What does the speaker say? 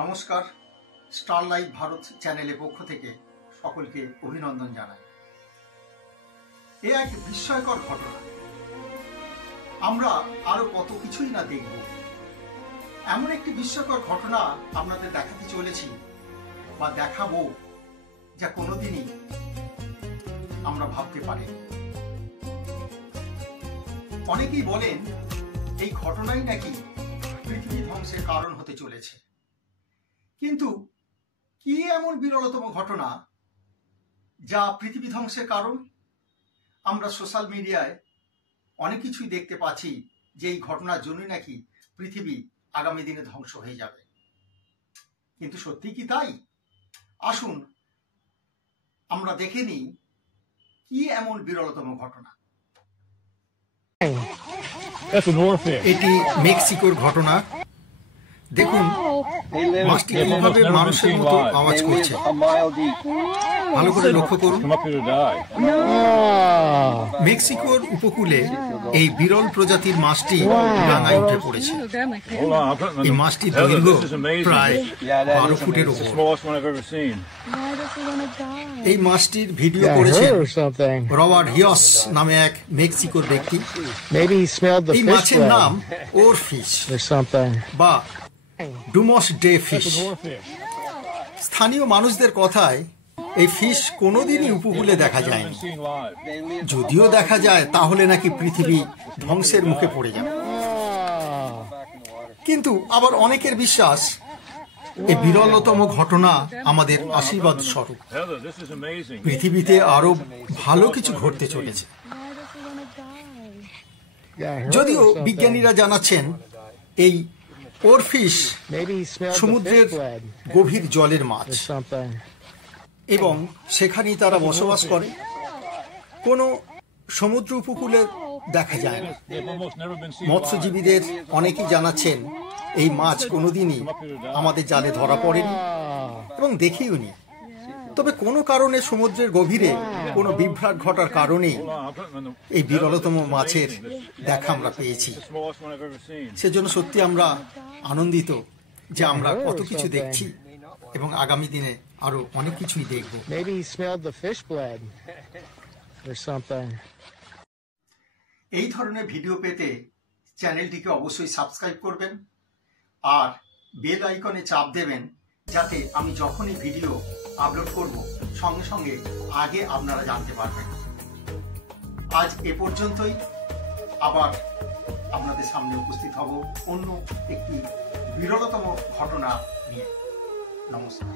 নমস্কার, স্টারলাইট ভারত চ্যানেলের পক্ষ থেকে সকলকে অভিনন্দন জানাই। এ এক বিস্ময়কর ঘটনা। আমরা আরো কত কিছুই না দেখব। এমন একটি বিস্ময়কর ঘটনা আপনাদের দেখাতে চলেছি বা দেখাবো, যা কোনোদিনই আমরা ভাবতে পারি। অনেকেই বলেন এই ঘটনাই নাকি পৃথিবী ধ্বংসের কারণ হতে চলেছে। কিন্তু কি এমন বিরলতম ঘটনা যা পৃথিবী ধ্বংসের কারণ? আমরা সোশ্যাল মিডিয়ায় অনেক কিছুই দেখতে পাচ্ছি যে এই ঘটনার জন্যই নাকি পৃথিবী আগামী দিনে ধ্বংস হয়ে যাবে। কিন্তু সত্যি কি তাই? আসুন আমরা দেখে নিই কি এমন বিরলতম ঘটনা। এটি মেক্সিকোর ঘটনা। দেখুন মাছটি কিভাবে মানুষের মতো আওয়াজ করছে। ভালো করে লক্ষ্য করুন। মেক্সিকোর উপকূলে এই বিরল প্রজাতির মাছটি ডাঙায় উঠে পড়েছে। এই মাছটির দৈর্ঘ্য প্রায় 12 ফুটের উপর। এই মাছটির ভিডিও করেছেন রবার্ট হিয়স নামে এক মেক্সিকোর ব্যক্তি। এই মাছের নাম ওরফিশ বা ডুমস ডে ফিশ। স্থানীয় মানুষদের কথায় এই ফিশ কোনোদিনই উপকূলে দেখা যায়নি। যদিও দেখা যায় তাহলে নাকি পৃথিবী ধ্বংসের মুখে পড়ে যাবে। কিন্তু আবার অনেকের বিশ্বাস এই বিরলতম ঘটনা আমাদের আশীর্বাদ স্বরূপ। পৃথিবীতে আরো ভালো কিছু ঘটতে চলেছে। যদিও বিজ্ঞানীরা জানাচ্ছেন এই ওরফিশ সমুদ্রের গভীর জলের মাছ এবং সেখানেই তারা বসবাস করে। কোনো সমুদ্র উপকূলে দেখা যায় না। মৎস্যজীবীদের অনেকেই জানাচ্ছেন এই মাছ কোনোদিনই আমাদের জালে ধরা পড়েনি এবং দেখিও নি। তবে কোনো কারণে সমুদ্রের গভীরে কোনো বিভ্রাট ঘটার কারণেই এই বিরলতম মাছের দেখা আমরা পেয়েছি। সেজন্য সত্যি আমরা আনন্দিত যে আমরা কত কিছু দেখছি এবং আগামী দিনে আরো অনেক কিছুই দেখব। এই ধরনের ভিডিও পেতে চ্যানেলটিকে অবশ্যই সাবস্ক্রাইব করবেন আর বেল আইকনে চাপ দেবেন, যাতে আমি যখনই ভিডিও আপলোড করব সঙ্গে সঙ্গে আগে আপনারা জানতে পারবেন। আজ এ পর্যন্তই। আবার আপনাদের সামনে উপস্থিত হব অন্য একটি বিরলতম ঘটনা নিয়ে। নমস্কার।